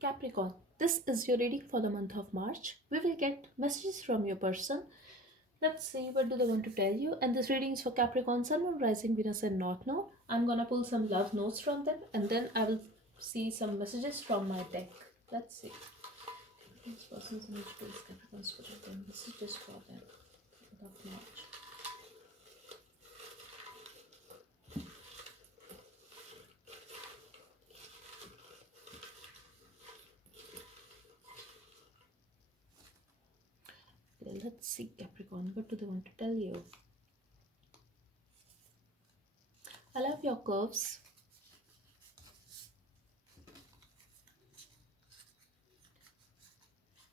Capricorn, this is your reading for the month of March. We will get messages from your person. Let's see what do they want to tell you. And this reading is for Capricorn, Sun, Moon, Rising, Venus, and North Node. I'm gonna pull some love notes from them, and then I will see some messages from my deck. Let's see. These persons need to place Capricorn's for them. Messages for them. Month of March. Okay, let's see Capricorn. What do they want to tell you? I love your curves.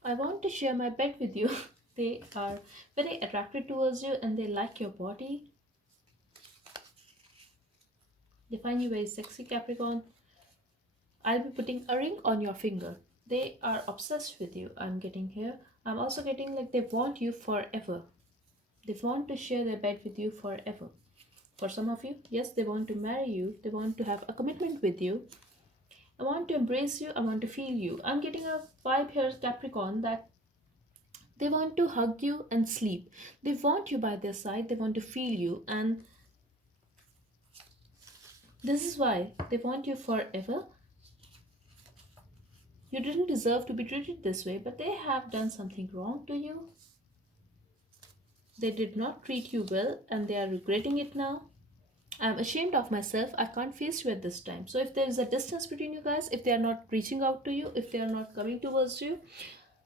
I want to share my bed with you. They are very attracted towards you and they like your body. They find you very sexy, Capricorn. I'll be putting a ring on your finger. They are obsessed with you. I'm getting here. I'm also getting like they want you forever. They want to share their bed with you forever. For some of you, yes, they want to marry you. They want to have a commitment with you. I want to embrace you. I want to feel you. I'm getting a vibe here, Capricorn, that they want to hug you and sleep. They want you by their side. They want to feel you. And this is why they want you forever. You didn't deserve to be treated this way, but they have done something wrong to you. They did not treat you well and they are regretting it now. I'm ashamed of myself. I can't face you at this time. So, if there is a distance between you guys, if they are not reaching out to you, if they are not coming towards you,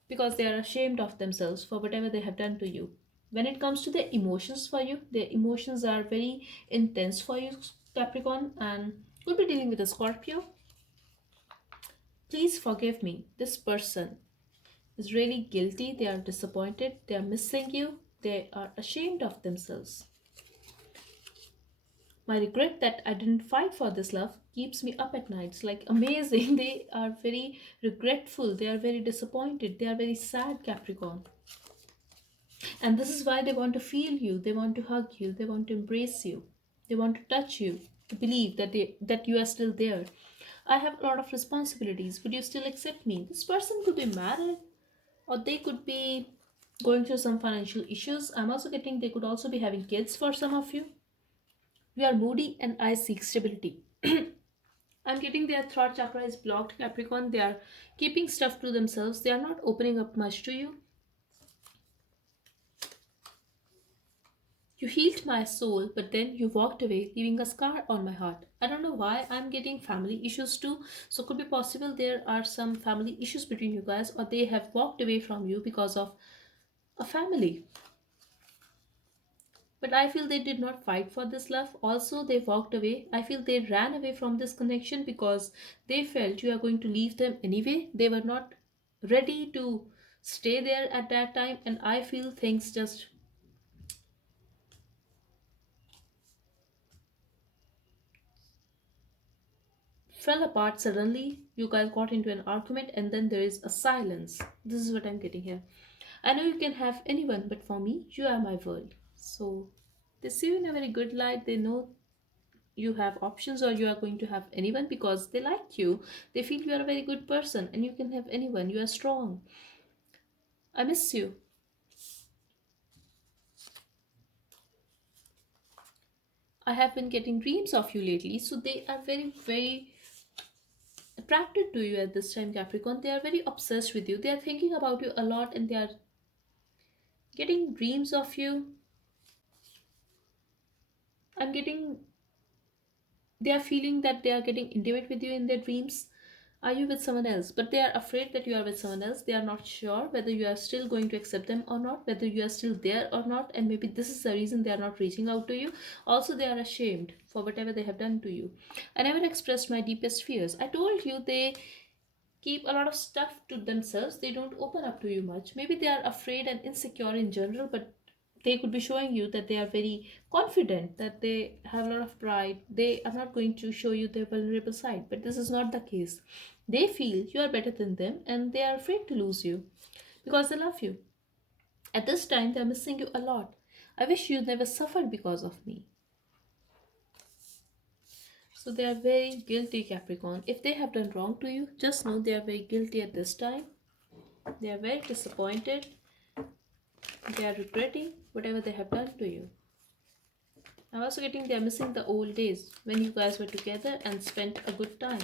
because they are ashamed of themselves for whatever they have done to you. When it comes to their emotions for you, their emotions are very intense for you, Capricorn, and could be dealing with a Scorpio. Please forgive me. This person is really guilty. They are disappointed. They are missing you. They are ashamed of themselves. My regret that I didn't fight for this love keeps me up at night. It's like amazing. They are very regretful. They are very disappointed. They are very sad, Capricorn. And this is why they want to feel you. They want to hug you. They want to embrace you. They want to touch you. To believe that you are still there. I have a lot of responsibilities. Would you still accept me? This person could be married, or they could be going through some financial issues. I'm also getting they could also be having kids for some of you. We are moody and I seek stability. I'm getting their throat chakra is blocked, Capricorn. They are keeping stuff to themselves. They are not opening up much to you. You healed my soul, but then you walked away, leaving a scar on my heart. I don't know why I'm getting family issues too. So could be possible there are some family issues between you guys, or they have walked away from you because of a family. But I feel they did not fight for this love. Also, they walked away. I feel they ran away from this connection because they felt you are going to leave them anyway. They were not ready to stay there at that time, and I feel things just fell apart suddenly. You guys got into an argument, and then there is a silence. This is what I'm getting here. I know you can have anyone, but for me, you are my world. So they see you in a very good light. They know you have options or you are going to have anyone because they like you. They feel you are a very good person and you can have anyone. You are strong. I miss you. I have been getting dreams of you lately. So they are very, very attracted to you at this time, Capricorn. They are very obsessed with you. They are thinking about you a lot and they are getting dreams of you. I'm getting, they are feeling that they are getting intimate with you in their dreams. Are you with someone else? But they are afraid that you are with someone else. They are not sure whether you are still going to accept them or not, whether you are still there or not, and maybe this is the reason they are not reaching out to you. Also, they are ashamed for whatever they have done to you. I never expressed my deepest fears. I told you they keep a lot of stuff to themselves. They don't open up to you much. Maybe they are afraid and insecure in general, but they could be showing you that they are very confident, that they have a lot of pride. They are not going to show you their vulnerable side, but this is not the case. They feel you are better than them and they are afraid to lose you because they love you. At this time, they are missing you a lot. I wish you never suffered because of me. So they are very guilty, Capricorn. If they have done wrong to you, just know they are very guilty at this time. They are very disappointed. They are regretting whatever they have done to you. I'm also getting they are missing the old days when you guys were together and spent a good time.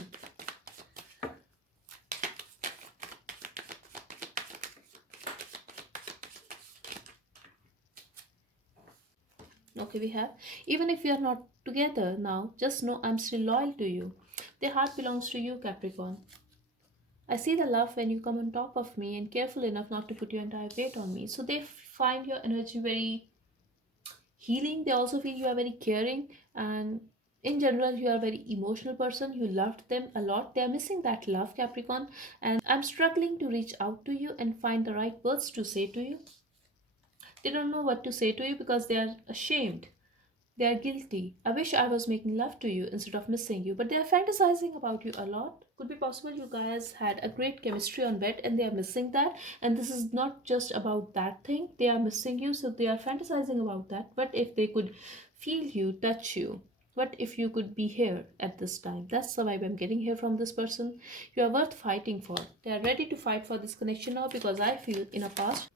Okay, we have, even if we are not together now, just know I'm still loyal to you. Their heart belongs to you, Capricorn. I see the love when you come on top of me and careful enough not to put your entire weight on me. So they find your energy very healing. They also feel you are very caring, and in general you are a very emotional person. You loved them a lot. They are missing that love, Capricorn, and I'm struggling to reach out to you and find the right words to say to you. They don't know what to say to you because they are ashamed. They are guilty. I wish I was making love to you instead of missing you, but they are fantasizing about you a lot. Could be possible you guys had a great chemistry on bed and they are missing that. And this is not just about that thing. They are missing you, so they are fantasizing about that. What if they could feel you, touch you? What if you could be here at this time? That's the vibe I'm getting here from this person. You are worth fighting for. They are ready to fight for this connection now because I feel in a past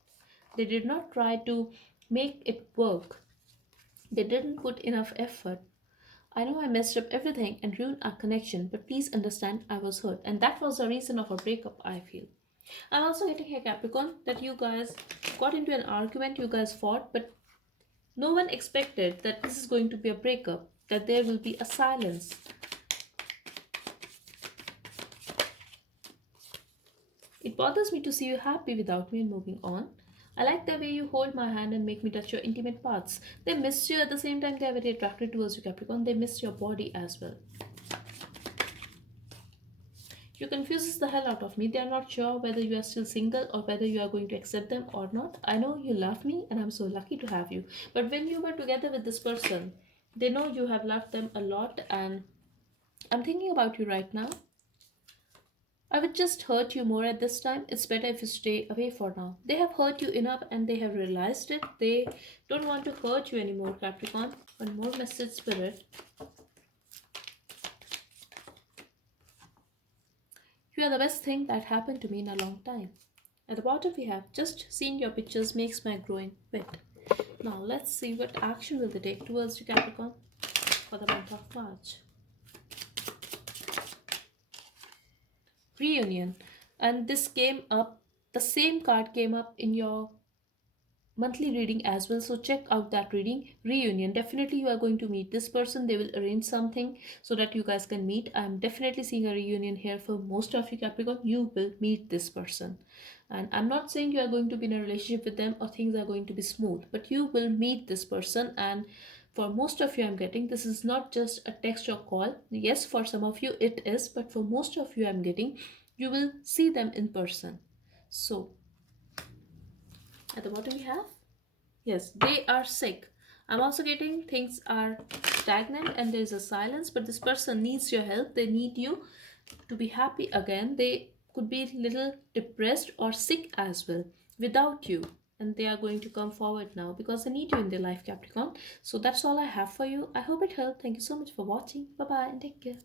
they did not try to make it work. They didn't put enough effort. I know I messed up everything and ruined our connection, but please understand I was hurt. And that was the reason of our breakup, I feel. I'm also getting here, Capricorn, that you guys got into an argument, you guys fought, but no one expected that this is going to be a breakup, that there will be a silence. It bothers me to see you happy without me and moving on. I like the way you hold my hand and make me touch your intimate parts. They miss you at the same time they are very attracted towards you, Capricorn. They miss your body as well. You confuses the hell out of me. They are not sure whether you are still single or whether you are going to accept them or not. I know you love me and I'm so lucky to have you. But when you were together with this person, they know you have loved them a lot, and I'm thinking about you right now. I would just hurt you more at this time. It's better if you stay away for now. They have hurt you enough and they have realized it. They don't want to hurt you anymore, Capricorn. One more message, Spirit. You are the best thing that happened to me in a long time. At the bottom we have, just seeing your pictures makes my groin wet. Now let's see what action will they take towards you, Capricorn, for the month of March. Reunion. And this came up, the same card came up in your monthly reading as well, so check out that reading. Reunion, definitely you are going to meet this person. They will arrange something so that you guys can meet. I'm definitely seeing a reunion here for most of you, Capricorn. You will meet this person, and I'm not saying you are going to be in a relationship with them or things are going to be smooth, but you will meet this person. And for most of you, I'm getting this is not just a text or call. Yes, for some of you it is, but for most of you, I'm getting you will see them in person. So at the bottom we have, yes, they are sick. I'm also getting things are stagnant and there's a silence, but this person needs your help. They need you to be happy again. They could be little depressed or sick as well without you. And they are going to come forward now because they need you in their life, Capricorn. So that's all I have for you. I hope it helped. Thank you so much for watching. Bye bye and take care.